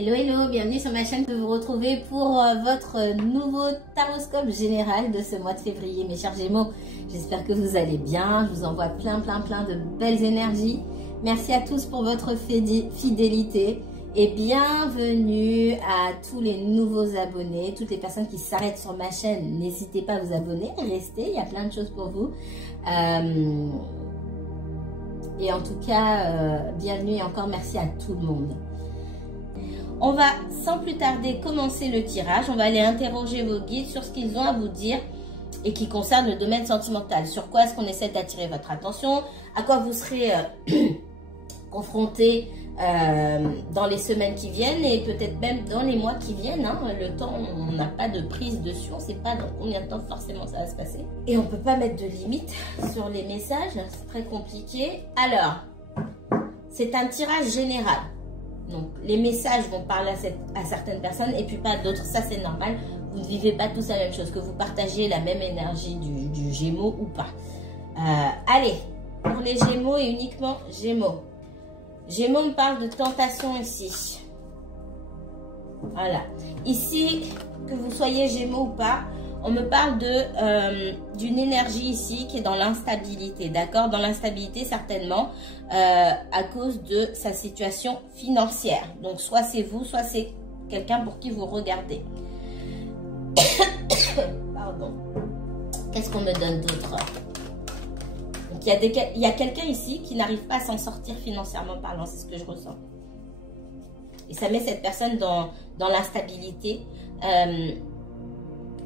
Hello, hello, bienvenue sur ma chaîne de vous retrouver pour votre nouveau taroscope général de ce mois de février. Mes chers Gémeaux, j'espère que vous allez bien. Je vous envoie plein de belles énergies. Merci à tous pour votre fidélité et bienvenue à tous les nouveaux abonnés, toutes les personnes qui s'arrêtent sur ma chaîne. N'hésitez pas à vous abonner, restez, il y a plein de choses pour vous. Et en tout cas, bienvenue et encore merci à tout le monde. On va sans plus tarder commencer le tirage. On va aller interroger vos guides sur ce qu'ils ont à vous dire et qui concerne le domaine sentimental. Sur quoi est-ce qu'on essaie d'attirer votre attention? À quoi vous serez confronté dans les semaines qui viennent et peut-être même dans les mois qui viennent. Hein. Le temps, on n'a pas de prise dessus. On ne sait pas dans combien de temps forcément ça va se passer. Et on ne peut pas mettre de limite sur les messages. C'est très compliqué. Alors, c'est un tirage général. Donc, les messages vont parler à certaines personnes et puis pas à d'autres. Ça, c'est normal. Vous ne vivez pas tous la même chose. Que vous partagez la même énergie du Gémeaux ou pas. Allez, pour les Gémeaux et uniquement Gémeaux. Gémeaux me parle de tentation ici. Voilà. Ici, que vous soyez Gémeaux ou pas, on me parle d'une énergie ici qui est dans l'instabilité, d'accord? Dans l'instabilité, certainement, à cause de sa situation financière. Donc, soit c'est vous, soit c'est quelqu'un pour qui vous regardez. Pardon. Qu'est-ce qu'on me donne d'autre? Donc, il y a quelqu'un ici qui n'arrive pas à s'en sortir financièrement parlant, c'est ce que je ressens. Et ça met cette personne dans l'instabilité.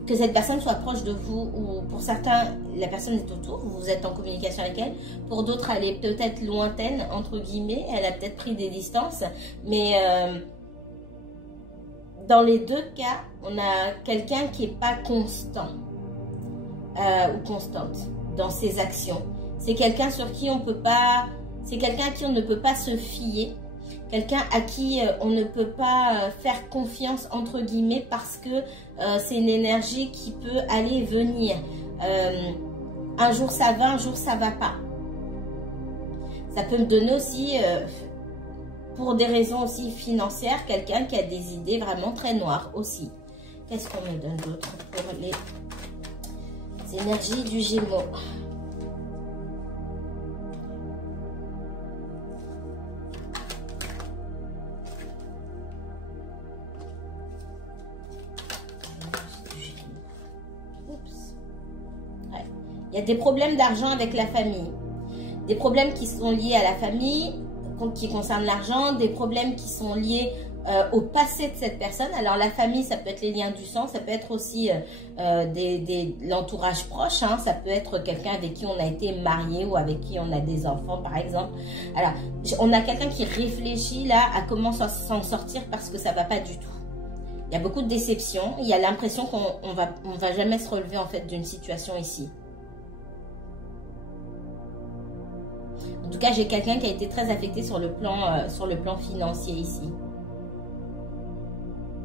Que cette personne soit proche de vous ou pour certains, la personne est autour, vous êtes en communication avec elle. Pour d'autres, elle est peut-être lointaine, entre guillemets, elle a peut-être pris des distances. Mais dans les deux cas, on a quelqu'un qui n'est pas constant ou constante dans ses actions. C'est quelqu'un sur qui on peut pas, c'est quelqu'un à qui on ne peut pas se fier. Quelqu'un à qui on ne peut pas faire confiance, entre guillemets, parce que c'est une énergie qui peut aller et venir. Un jour ça va, un jour ça va pas. Ça peut me donner aussi, pour des raisons aussi financières, quelqu'un qui a des idées vraiment très noires aussi. Qu'est-ce qu'on me donne d'autre pour les énergies du Gémeaux? Il y a des problèmes d'argent avec la famille. Des problèmes qui sont liés à la famille, qui concernent l'argent. Des problèmes qui sont liés au passé de cette personne. Alors la famille, ça peut être les liens du sang. Ça peut être aussi l'entourage proche. Hein. Ça peut être quelqu'un avec qui on a été marié ou avec qui on a des enfants, par exemple. Alors, on a quelqu'un qui réfléchit là à comment s'en sortir parce que ça ne va pas du tout. Il y a beaucoup de déceptions. Il y a l'impression qu'on va jamais se relever en fait d'une situation ici. En tout cas, j'ai quelqu'un qui a été très affecté sur le plan financier ici.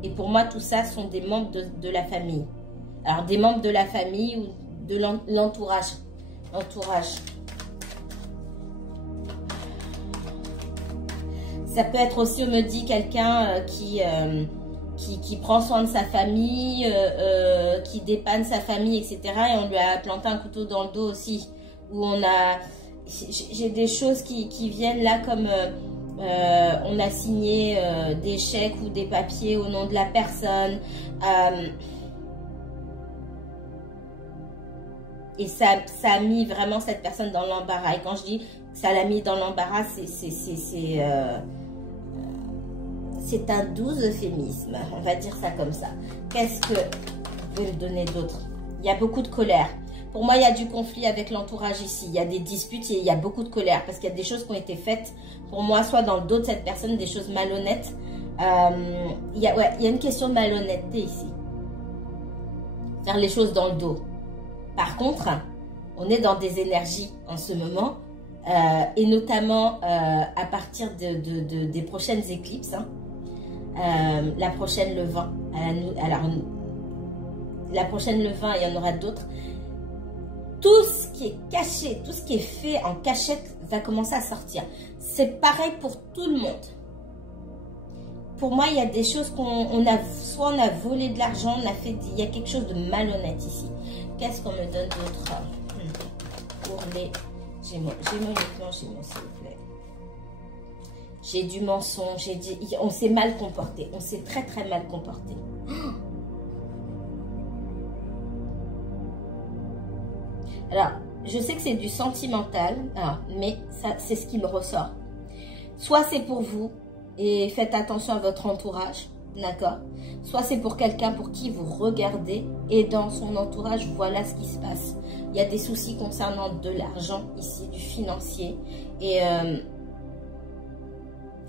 Et pour moi, tout ça sont des membres de la famille. Alors, des membres de la famille ou de l'entourage. Ça peut être aussi, on me dit, quelqu'un qui prend soin de sa famille, qui dépanne sa famille, etc. Et on lui a planté un couteau dans le dos aussi. Où on a... J'ai des choses qui viennent là comme on a signé des chèques ou des papiers au nom de la personne. Et ça a mis vraiment cette personne dans l'embarras. Et quand je dis que ça l'a mis dans l'embarras, c'est un doux euphémisme. On va dire ça comme ça. Qu'est-ce que vous pouvez me donner d'autre? Il y a beaucoup de colère. Pour moi, il y a du conflit avec l'entourage ici. Il y a des disputes et il y a beaucoup de colère parce qu'il y a des choses qui ont été faites pour moi, soit dans le dos de cette personne, des choses malhonnêtes. Il y a une question de malhonnêteté ici. Faire les choses dans le dos. Par contre, on est dans des énergies en ce moment et notamment à partir des prochaines éclipses. Hein, la prochaine le 20. Alors, la prochaine le 20, il y en aura d'autres. Tout ce qui est caché, tout ce qui est fait en cachette va commencer à sortir. C'est pareil pour tout le monde. pour moi, il y a des choses soit on a volé de l'argent, il y a quelque chose de malhonnête ici. Qu'est-ce qu'on me donne d'autre pour les Gémeaux? Gémeaux uniquement, Gémeaux, s'il vous plaît. J'ai du mensonge, on s'est mal comporté, on s'est très très mal comporté. Alors, je sais que c'est du sentimental, mais c'est ce qui me ressort. Soit c'est pour vous, et faites attention à votre entourage, d'accord? Soit c'est pour quelqu'un pour qui vous regardez, et dans son entourage, voilà ce qui se passe. Il y a des soucis concernant de l'argent, ici, du financier, et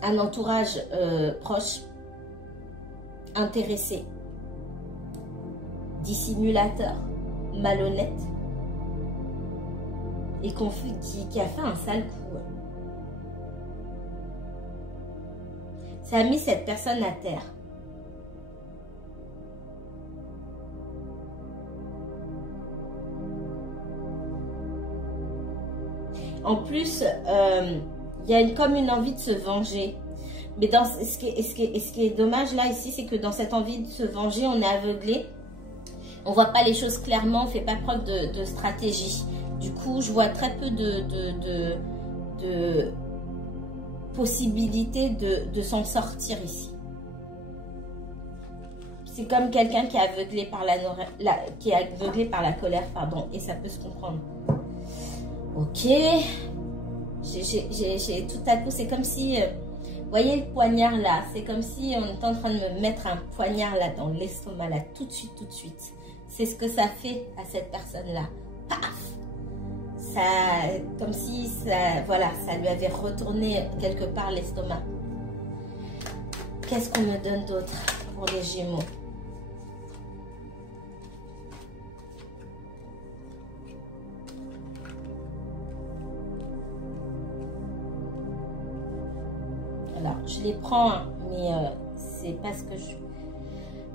un entourage proche, intéressé, dissimulateur, malhonnête, et qui a fait un sale coup. Ça a mis cette personne à terre. En plus, il y a comme une envie de se venger. Mais ce qui est dommage là, ici, c'est que dans cette envie de se venger, on est aveuglé. On ne voit pas les choses clairement, on ne fait pas preuve de stratégie. Du coup, je vois très peu de possibilités de s'en sortir ici. C'est comme quelqu'un qui est aveuglé par la colère, pardon, et ça peut se comprendre. Ok. J'ai tout à coup, c'est comme si, vous voyez le poignard là, c'est comme si on était en train de me mettre un poignard là dans l'estomac là, tout de suite, tout de suite. C'est ce que ça fait à cette personne-là. Paf! Ça, comme si ça, voilà, ça lui avait retourné quelque part l'estomac. Qu'est-ce qu'on me donne d'autre pour les Gémeaux? Alors, je les prends, hein, mais c'est pas ce que je...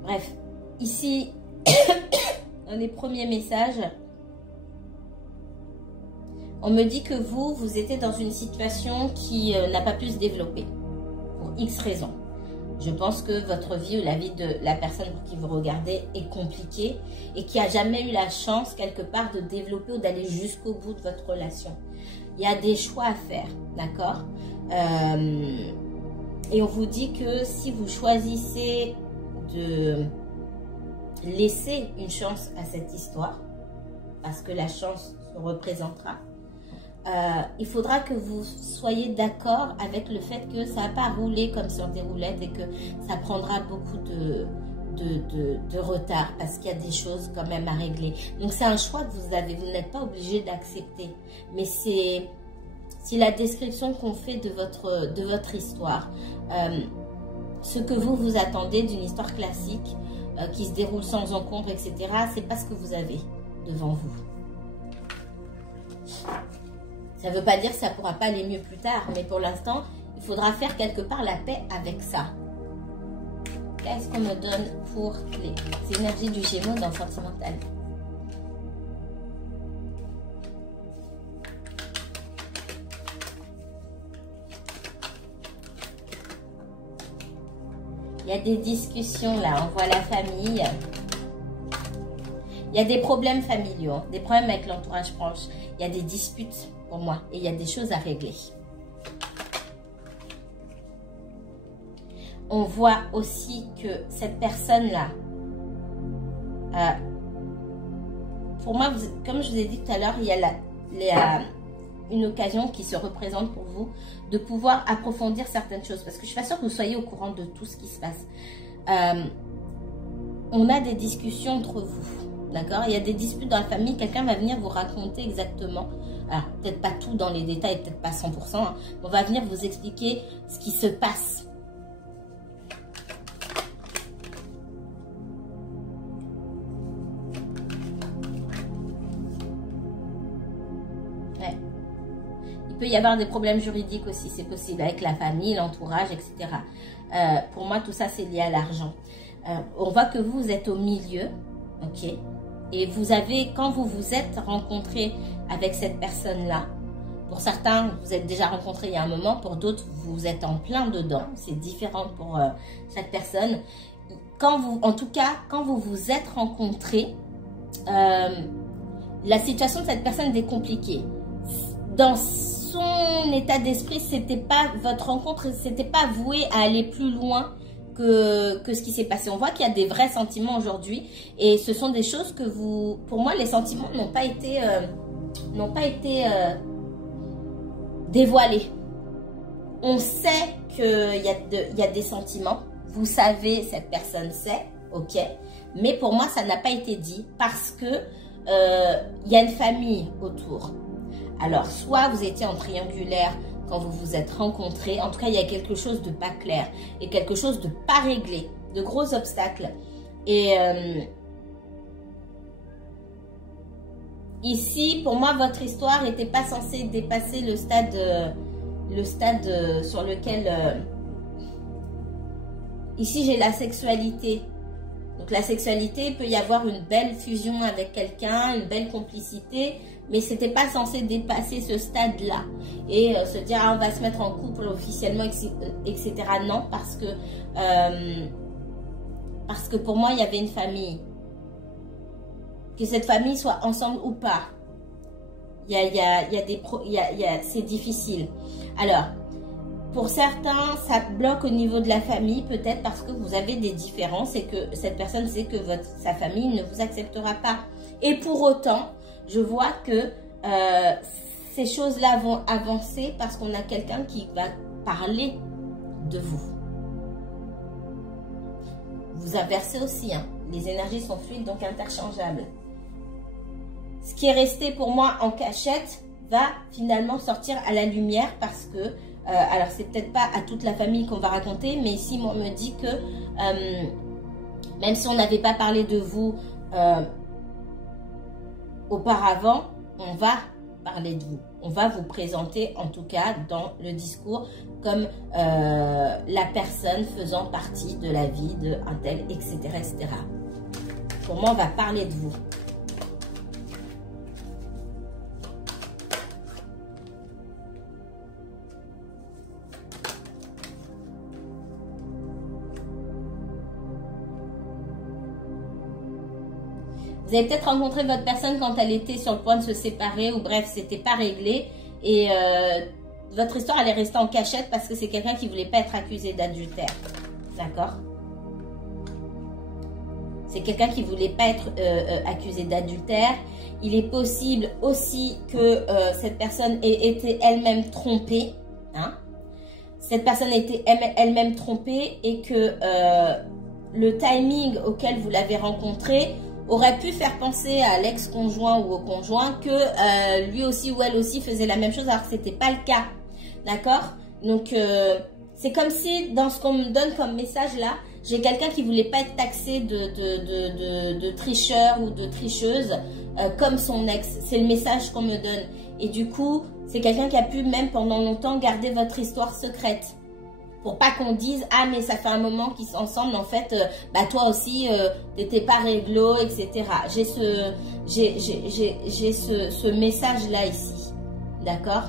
Bref, ici, dans les premiers messages, on me dit que vous étiez dans une situation qui n'a pas pu se développer pour X raisons. Je pense que votre vie ou la vie de la personne pour qui vous regardez est compliquée et qui n'a jamais eu la chance quelque part de développer ou d'aller jusqu'au bout de votre relation. Il y a des choix à faire, d'accord? Et on vous dit que si vous choisissez de laisser une chance à cette histoire, parce que la chance se représentera, il faudra que vous soyez d'accord avec le fait que ça va pas rouler comme sur des roulettes et que ça prendra beaucoup de retard parce qu'il y a des choses quand même à régler. Donc c'est un choix que vous avez, vous n'êtes pas obligé d'accepter. Mais c'est la description qu'on fait de votre histoire. Ce que vous attendez d'une histoire classique qui se déroule sans encombre, etc., c'est pas ce que vous avez devant vous. Ça ne veut pas dire que ça ne pourra pas aller mieux plus tard, mais pour l'instant, il faudra faire quelque part la paix avec ça. Qu'est-ce qu'on me donne pour les énergies du Gémeaux dans le sentimental? Il y a des discussions là, on voit la famille. Il y a des problèmes familiaux, des problèmes avec l'entourage proche. Il y a des disputes pour moi et il y a des choses à régler. On voit aussi que cette personne-là, pour moi, comme je vous ai dit tout à l'heure, il y a une occasion qui se représente pour vous de pouvoir approfondir certaines choses. Parce que je suis pas sûre que vous soyez au courant de tout ce qui se passe. On a des discussions entre vous. D'accord? Il y a des disputes dans la famille. Quelqu'un va venir vous raconter exactement. Alors, peut-être pas tout dans les détails, peut-être pas 100%. Hein, on va venir vous expliquer ce qui se passe. Ouais. Il peut y avoir des problèmes juridiques aussi, c'est possible, avec la famille, l'entourage, etc. Pour moi, tout ça, c'est lié à l'argent. On voit que vous êtes au milieu, ok? Et vous avez, quand vous vous êtes rencontré avec cette personne-là, Pour certains, vous êtes déjà rencontrés il y a un moment. Pour d'autres, vous êtes en plein dedans. C'est différent pour chaque personne. En tout cas, quand vous vous êtes rencontrés, la situation de cette personne était compliquée. Dans son état d'esprit, c'était pas votre rencontre, c'était pas voué à aller plus loin que ce qui s'est passé. On voit qu'il y a des vrais sentiments aujourd'hui et ce sont des choses que pour moi, les sentiments n'ont pas été dévoilés. On sait qu'il y a des sentiments. Vous savez, cette personne sait, ok. Mais pour moi, ça n'a pas été dit parce que il y a une famille autour. Alors, soit vous étiez en triangulaire quand vous vous êtes rencontrés. En tout cas, il y a quelque chose de pas clair et quelque chose de pas réglé, de gros obstacles. Et ici, pour moi, votre histoire n'était pas censée dépasser le stade sur lequel... ici, j'ai la sexualité. Donc, la sexualité, il peut y avoir une belle fusion avec quelqu'un, une belle complicité, mais c'était pas censé dépasser ce stade-là. Et se dire, ah, on va se mettre en couple officiellement, etc. Non, parce que pour moi, il y avait une famille. Que cette famille soit ensemble ou pas. C'est difficile. Alors, pour certains, ça bloque au niveau de la famille, peut-être parce que vous avez des différences et que cette personne sait que sa famille ne vous acceptera pas. Et pour autant, je vois que ces choses-là vont avancer parce qu'on a quelqu'un qui va parler de vous. Vous inversez aussi, hein. Les énergies sont fluides, donc interchangeables. Ce qui est resté pour moi en cachette va finalement sortir à la lumière parce que, alors c'est peut-être pas à toute la famille qu'on va raconter, mais ici, moi, on me dit que même si on n'avait pas parlé de vous auparavant, on va parler de vous. On va vous présenter, en tout cas, dans le discours, comme la personne faisant partie de la vie d'un tel, etc., etc. Pour moi, on va parler de vous. Vous avez peut-être rencontré votre personne quand elle était sur le point de se séparer ou bref, c'était pas réglé et votre histoire elle est restée en cachette parce que c'est quelqu'un qui voulait pas être accusé d'adultère. D'accord? C'est quelqu'un qui voulait pas être accusé d'adultère. Il est possible aussi que cette personne ait été elle-même trompée. Hein? Cette personne a été elle-même trompée et que le timing auquel vous l'avez rencontré aurait pu faire penser à l'ex-conjoint ou au conjoint que lui aussi ou elle aussi faisait la même chose alors que ce n'était pas le cas. D'accord? Donc, c'est comme si dans ce qu'on me donne comme message là, j'ai quelqu'un qui ne voulait pas être taxé de tricheur ou de tricheuse comme son ex. C'est le message qu'on me donne. Et du coup, c'est quelqu'un qui a pu même pendant longtemps garder votre histoire secrète. Pour pas qu'on dise, ah mais ça fait un moment qu'ils sont ensemble, en fait, bah toi aussi, t'étais pas réglo, etc. J'ai ce message-là ici. D'accord?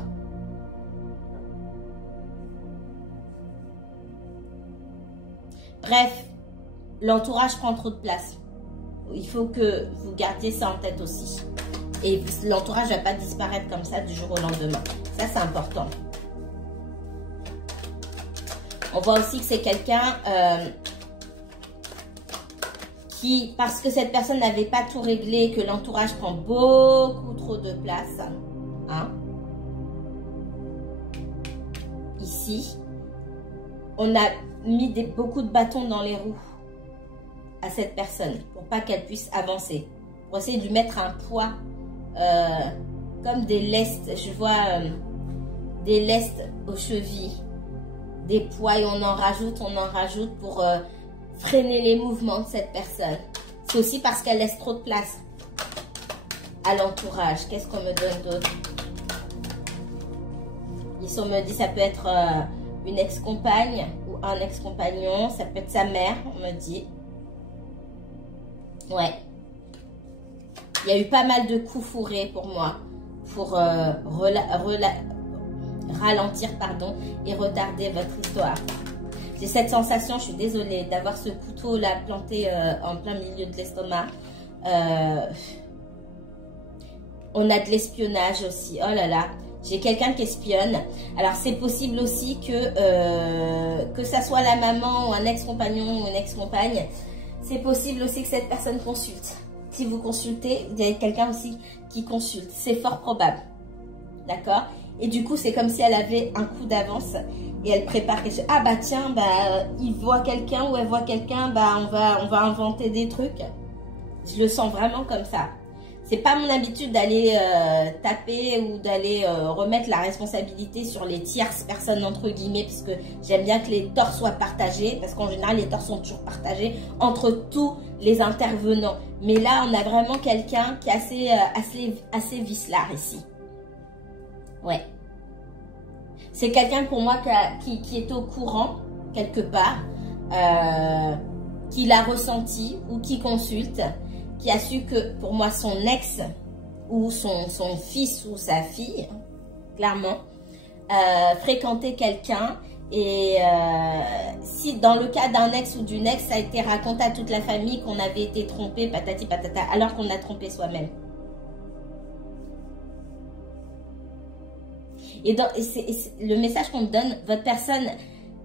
Bref, l'entourage prend trop de place. Il faut que vous gardiez ça en tête aussi. Et l'entourage ne va pas disparaître comme ça du jour au lendemain. Ça, c'est important. On voit aussi que c'est quelqu'un qui, parce que cette personne n'avait pas tout réglé, que l'entourage prend beaucoup trop de place. Hein? Ici, on a mis beaucoup de bâtons dans les roues à cette personne pour pas qu'elle puisse avancer. Pour essayer de lui mettre un poids comme des lestes. Je vois des lestes aux chevilles. Des poids et on en rajoute pour freiner les mouvements de cette personne. C'est aussi parce qu'elle laisse trop de place à l'entourage. Qu'est-ce qu'on me donne d'autre? Ici, on me dit ça peut être une ex-compagne ou un ex-compagnon. Ça peut être sa mère, on me dit. Ouais. Il y a eu pas mal de coups fourrés pour moi. Pour ralentir, pardon, et retarder votre histoire. J'ai cette sensation, je suis désolée, d'avoir ce couteau là planté en plein milieu de l'estomac. On a de l'espionnage aussi, oh là là. J'ai quelqu'un qui espionne. Alors, c'est possible aussi que ça soit la maman ou un ex-compagnon ou une ex-compagne. C'est possible aussi que cette personne consulte. Si vous consultez, vous avez quelqu'un aussi qui consulte. C'est fort probable. D'accord? Et du coup, c'est comme si elle avait un coup d'avance et elle prépare quelque chose. Ah bah tiens, bah, il voit quelqu'un ou elle voit quelqu'un, bah on va inventer des trucs. Je le sens vraiment comme ça. C'est pas mon habitude d'aller taper ou d'aller remettre la responsabilité sur les tierces personnes entre guillemets, parce que j'aime bien que les torts soient partagés, parce qu'en général les torts sont toujours partagés entre tous les intervenants. Mais là on a vraiment quelqu'un qui est assez vicelard ici. Ouais. C'est quelqu'un pour moi qui est au courant quelque part, qui l'a ressenti ou qui consulte, qui a su que pour moi son ex ou son fils ou sa fille, clairement, fréquentait quelqu'un et si dans le cas d'un ex ou d'une ex, ça a été raconté à toute la famille qu'on avait été trompé, patati patata, alors qu'on a trompé soi-même. Et le message qu'on me donne, votre personne,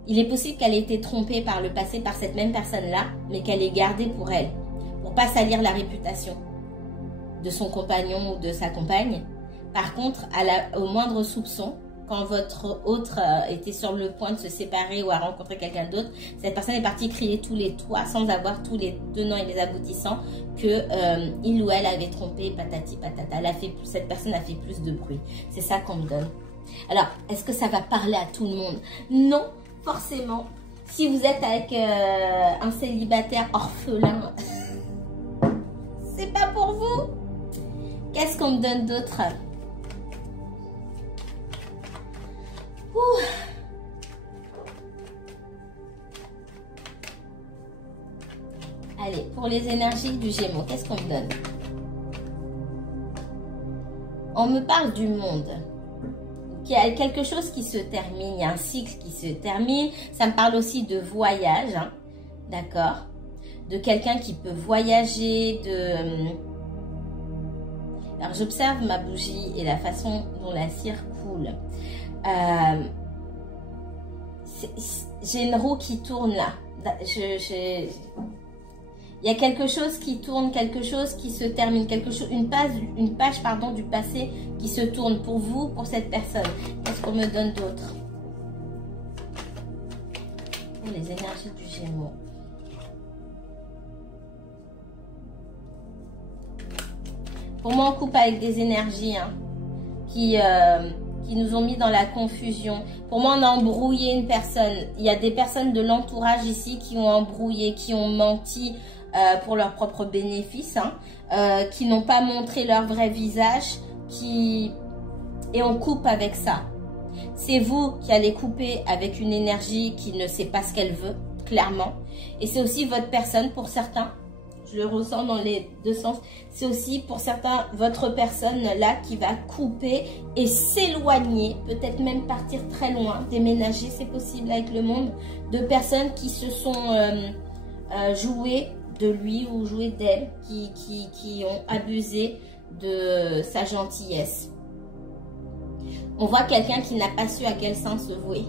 il est possible qu'elle ait été trompée par le passé par cette même personne-là, mais qu'elle ait gardé pour elle. Pour pas salir la réputation de son compagnon ou de sa compagne. Par contre, au moindre soupçon, quand votre autre était sur le point de se séparer ou à rencontrer quelqu'un d'autre, cette personne est partie crier tous les toits sans avoir tous les tenants et les aboutissants que il ou elle avait trompé, patati patata. Cette personne a fait plus de bruit. C'est ça qu'on me donne. Alors, est-ce que ça va parler à tout le monde? Non, forcément. Si vous êtes avec un célibataire orphelin, c'est pas pour vous. Qu'est-ce qu'on me donne d'autre? Allez, pour les énergies du Gémeaux, qu'est-ce qu'on me donne? On me parle du monde. Il y a quelque chose qui se termine, il y a un cycle qui se termine. Ça me parle aussi de voyage, hein, d'accord? De quelqu'un qui peut voyager, Alors, j'observe ma bougie et la façon dont la cire coule. J'ai une roue qui tourne là. Il y a quelque chose qui tourne, quelque chose qui se termine, une page pardon, du passé qui se tourne pour vous, pour cette personne. Qu'est-ce qu'on me donne d'autre? Pour les énergies du Gémeaux. Pour moi, on coupe avec des énergies hein, qui nous ont mis dans la confusion. Pour moi, on a embrouillé une personne. Il y a des personnes de l'entourage ici qui ont embrouillé, qui ont menti pour leur propre bénéfice, hein, qui n'ont pas montré leur vrai visage, et on coupe avec ça. C'est vous qui allez couper avec une énergie qui ne sait pas ce qu'elle veut, clairement. Et c'est aussi votre personne pour certains. Je le ressens dans les deux sens. C'est aussi pour certains votre personne là qui va couper et s'éloigner, peut-être même partir très loin, déménager, c'est possible avec le monde, de personnes qui se sont jouées de lui ou jouées d'elle, qui ont abusé de sa gentillesse. On voit quelqu'un qui n'a pas su à quel sens se vouer,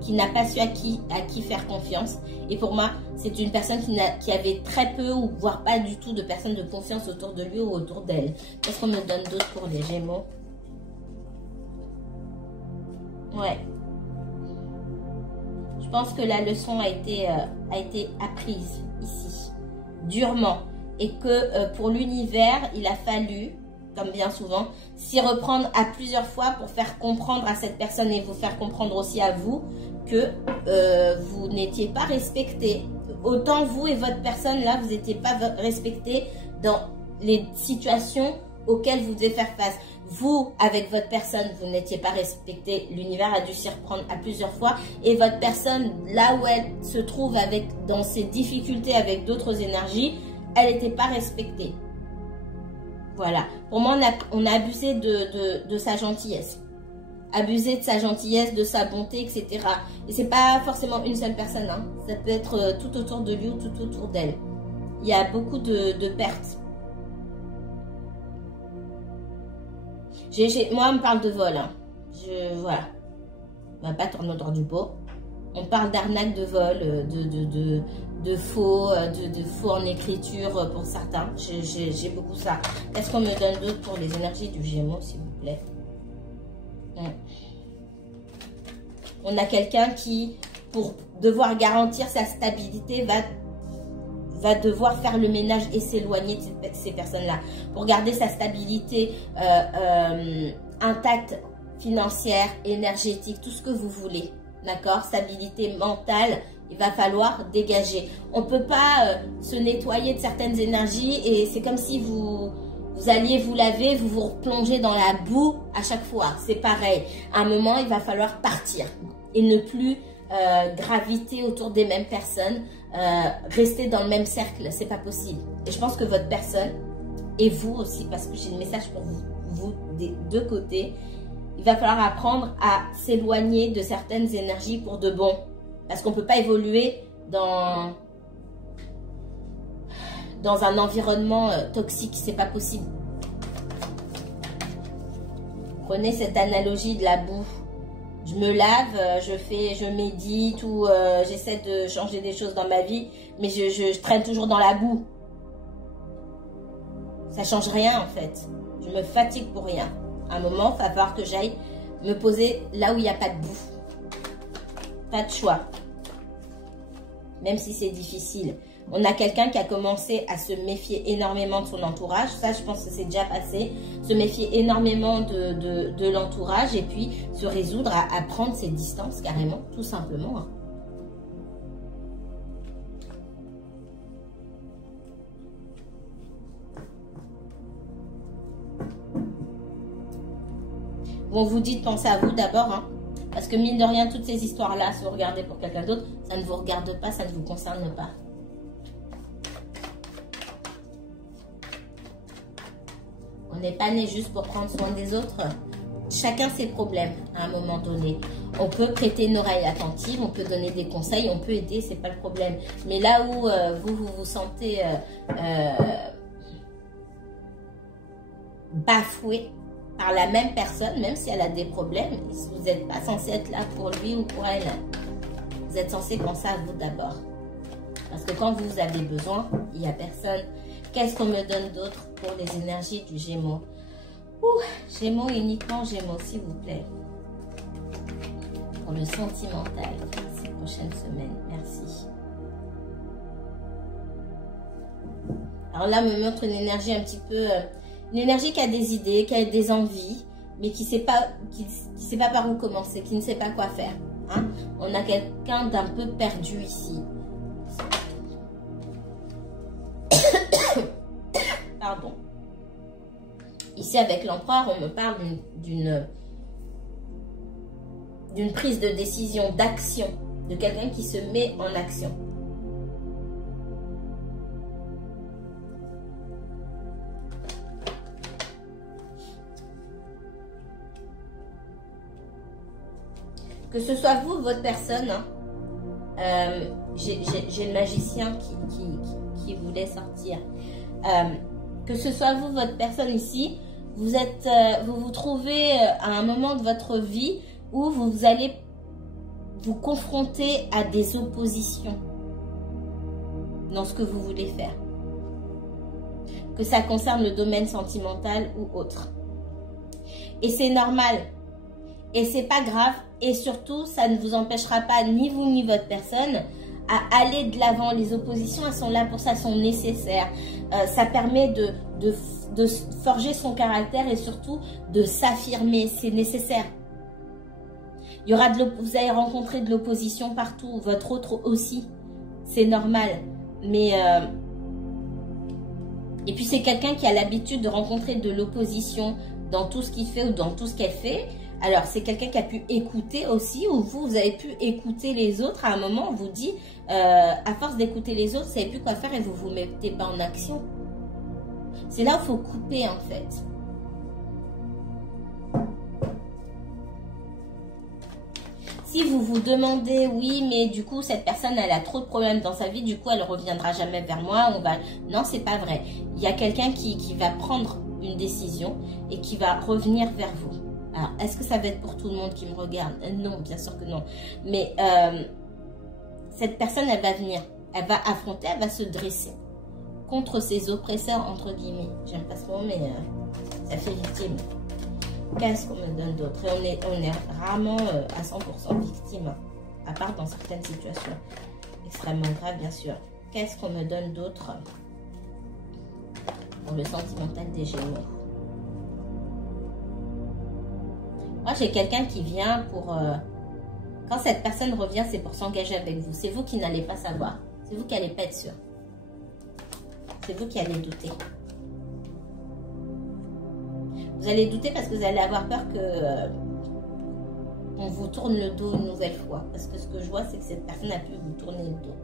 qui n'a pas su à qui faire confiance. Et pour moi, c'est une personne qui avait très peu ou voire pas du tout de personnes de confiance autour de lui ou autour d'elle. Qu'est-ce qu'on me donne d'autre pour les Gémeaux? Ouais. Je pense que la leçon a été apprise ici, durement. Et que pour l'univers, il a fallu, comme bien souvent, s'y reprendre à plusieurs fois pour faire comprendre à cette personne et vous faire comprendre aussi à vous que vous n'étiez pas respecté. Autant vous et votre personne, là, vous n'étiez pas respecté dans les situations auxquelles vous devez faire face. Vous, avec votre personne, vous n'étiez pas respecté. L'univers a dû s'y reprendre à plusieurs fois. Et votre personne, là où elle se trouve dans ses difficultés avec d'autres énergies, elle n'était pas respectée. Voilà. Pour moi, on a abusé de sa gentillesse. abuser de sa gentillesse, de sa bonté, etc. Et c'est pas forcément une seule personne, hein. Ça peut être tout autour de lui ou tout autour d'elle. Il y a beaucoup de pertes. Moi, on me parle de vol, hein. Voilà. On va pas tourner autour du pot. On parle d'arnaque, de vol, de faux, de faux en écriture pour certains. J'ai beaucoup ça. Qu'est-ce qu'on me donne d'autre pour les énergies du Gémeaux, s'il vous plaît? On a quelqu'un qui, pour devoir garantir sa stabilité, va devoir faire le ménage et s'éloigner de ces personnes-là. Pour garder sa stabilité intacte, financière, énergétique, tout ce que vous voulez. D'accord? Stabilité mentale, il va falloir dégager. On ne peut pas se nettoyer de certaines énergies et c'est comme si vous alliez vous laver, vous vous replongez dans la boue à chaque fois. C'est pareil. À un moment, il va falloir partir et ne plus graviter autour des mêmes personnes, rester dans le même cercle. C'est pas possible. Et je pense que votre personne, et vous aussi, parce que j'ai le message pour vous des deux côtés, il va falloir apprendre à s'éloigner de certaines énergies pour de bon. Parce qu'on ne peut pas évoluer dans un environnement toxique. C'est pas possible. Prenez cette analogie de la boue. Je me lave, je médite ou j'essaie de changer des choses dans ma vie. Mais je traîne toujours dans la boue. Ça change rien en fait. Je me fatigue pour rien. À un moment, il va falloir que j'aille me poser là où il n'y a pas de boue. Pas de choix. Même si c'est difficile. On a quelqu'un qui a commencé à se méfier énormément de son entourage. Ça, je pense que c'est déjà passé. Se méfier énormément de l'entourage et puis se résoudre à prendre ses distances carrément, tout simplement. Hein. Bon, vous dites, pensez à vous d'abord, hein, parce que mine de rien, toutes ces histoires-là, si vous regardez pour quelqu'un d'autre, ça ne vous regarde pas, ça ne vous concerne pas. On n'est pas né juste pour prendre soin des autres. Chacun ses problèmes à un moment donné. On peut prêter une oreille attentive, on peut donner des conseils, on peut aider, c'est pas le problème. Mais là où vous sentez bafoué par la même personne, même si elle a des problèmes, vous n'êtes pas censé être là pour lui ou pour elle. Vous êtes censé penser à vous d'abord. Parce que quand vous avez besoin, il n'y a personne. Qu'est-ce qu'on me donne d'autre pour les énergies du Gémeaux? Gémeaux, uniquement Gémeaux, s'il vous plaît. Pour le sentimental, ces prochaines semaines. Merci. Alors là, me montre une énergie un petit peu... une énergie qui a des idées, qui a des envies, mais qui ne sait pas par où commencer, qui ne sait pas quoi faire. Hein? On a quelqu'un d'un peu perdu ici. Pardon. Ici, avec l'empereur, on me parle d'une prise de décision, d'action, de quelqu'un qui se met en action. Que ce soit vous, votre personne, hein, j'ai le magicien qui voulait sortir. Que ce soit vous, votre personne ici, vous vous trouvez à un moment de votre vie où vous allez vous confronter à des oppositions dans ce que vous voulez faire. Que ça concerne le domaine sentimental ou autre. Et c'est normal. Et c'est pas grave. Et surtout, ça ne vous empêchera pas, ni vous ni votre personne, à aller de l'avant. Les oppositions, elles sont là pour ça, elles sont nécessaires. Ça permet de forger son caractère et surtout de s'affirmer. C'est nécessaire. Il y aura vous allez rencontrer de l'opposition partout. Votre autre aussi. C'est normal. Mais... et puis, c'est quelqu'un qui a l'habitude de rencontrer de l'opposition dans tout ce qu'il fait ou dans tout ce qu'elle fait. Alors, c'est quelqu'un qui a pu écouter aussi, ou vous avez pu écouter les autres. À un moment, on vous dit, à force d'écouter les autres, vous ne savez plus quoi faire et vous ne vous mettez pas en action. C'est là où il faut couper, en fait. Si vous vous demandez, oui, mais du coup, cette personne, elle a trop de problèmes dans sa vie, du coup, elle ne reviendra jamais vers moi. Non, c'est pas vrai. Il y a quelqu'un qui va prendre une décision et qui va revenir vers vous. Alors, est-ce que ça va être pour tout le monde qui me regarde? Non, bien sûr que non. Mais cette personne, elle va venir. Elle va affronter, elle va se dresser contre ses oppresseurs, entre guillemets. J'aime pas ce mot, mais ça fait victime. Qu'est-ce qu'on me donne d'autre? Et on est rarement à 100% victime, à part dans certaines situations extrêmement graves, bien sûr. Qu'est-ce qu'on me donne d'autre pour le sentimental des Gémeaux? Moi, j'ai quelqu'un qui vient pour... quand cette personne revient, c'est pour s'engager avec vous. C'est vous qui n'allez pas savoir. C'est vous qui n'allez pas être sûr. C'est vous qui allez douter. Vous allez douter parce que vous allez avoir peur que on vous tourne le dos une nouvelle fois. Parce que ce que je vois, c'est que cette personne a pu vous tourner le dos.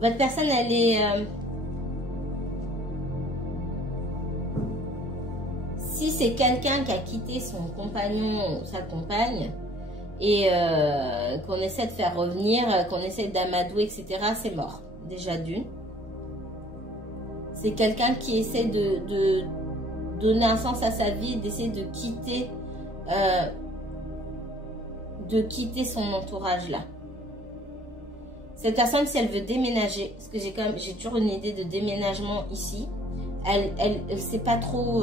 Votre personne, elle est... si c'est quelqu'un qui a quitté son compagnon ou sa compagne et qu'on essaie de faire revenir, qu'on essaie d'amadouer, etc., c'est mort. Déjà d'une. C'est quelqu'un qui essaie de donner un sens à sa vie, d'essayer de quitter son entourage là. Cette personne, si elle veut déménager, parce que j'ai toujours une idée de déménagement ici, elle sait pas trop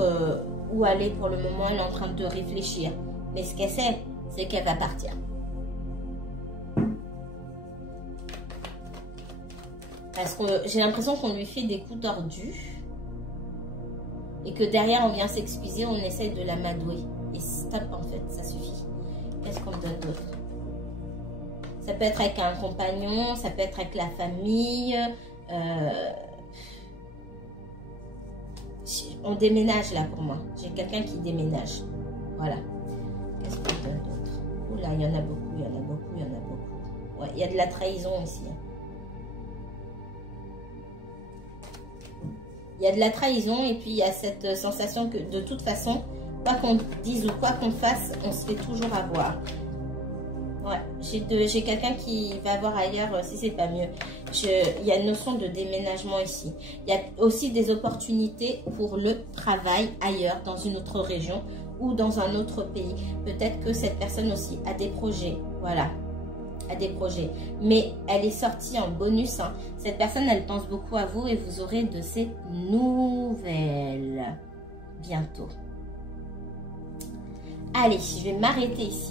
où aller pour le moment, elle est en train de réfléchir. Mais ce qu'elle sait, c'est qu'elle va partir. Parce que j'ai l'impression qu'on lui fait des coups tordus. Et que derrière, on vient s'excuser, on essaie de l'amadouer. Et stop, en fait, ça suffit. Qu'est-ce qu'on me donne d'autre? Ça peut être avec un compagnon, ça peut être avec la famille. On déménage là pour moi. J'ai quelqu'un qui déménage. Voilà. Qu'est-ce qu'on me donne d'autre? Oula, il y en a beaucoup, il y en a beaucoup, il y en a beaucoup. Ouais, il y a de la trahison ici. Il y a de la trahison et puis il y a cette sensation que de toute façon, quoi qu'on dise ou quoi qu'on fasse, on se fait toujours avoir. Ouais, j'ai quelqu'un qui va voir ailleurs si c'est pas mieux. Il y a une notion de déménagement ici. Il y a aussi des opportunités pour le travail ailleurs, dans une autre région ou dans un autre pays. Peut-être que cette personne aussi a des projets. Voilà. A des projets. Mais elle est sortie en bonus. Hein. Cette personne, elle pense beaucoup à vous et vous aurez de ces nouvelles bientôt. Allez, je vais m'arrêter ici.